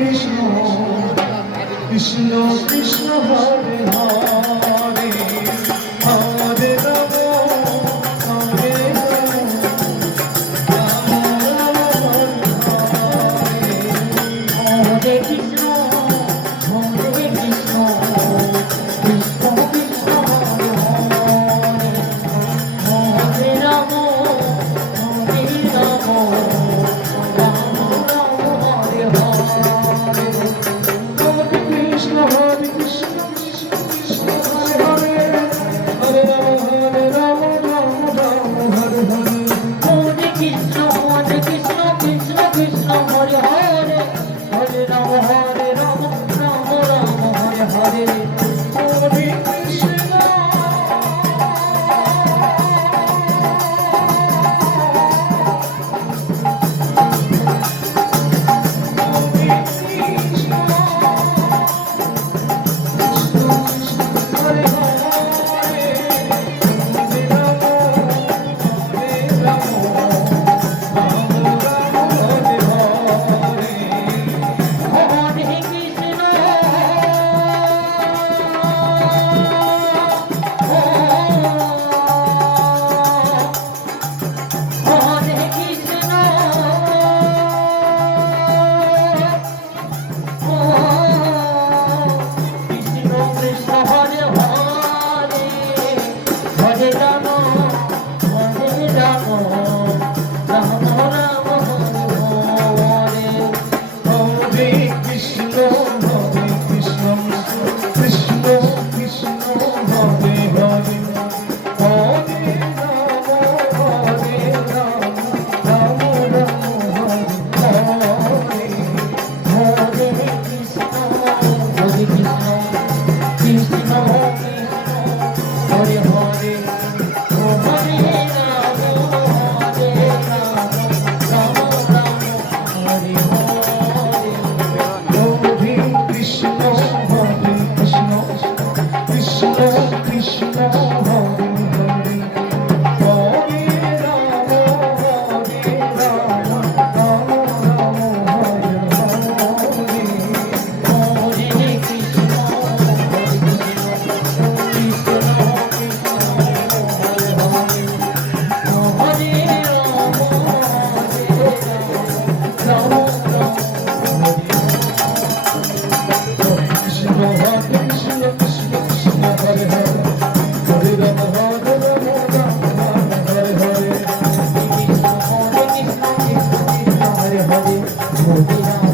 Krishna Krishna Krishna Hare Hare Hare Ram Hare Ram Ram Ram Hare Hare Krishna Hare Krishna Krishna Krishna Hare Hare Hare Ram Hare Ram Ram Ram Hare Hare Krishna Hare Krishna Krishna Krishna Hare Hare Hare Ram Ram Ram Hare Hare Hare Krishna Krishna Krishna Hare Hare Hare Ram Ram Ram Hare Hare Hare Krishna Hare Hare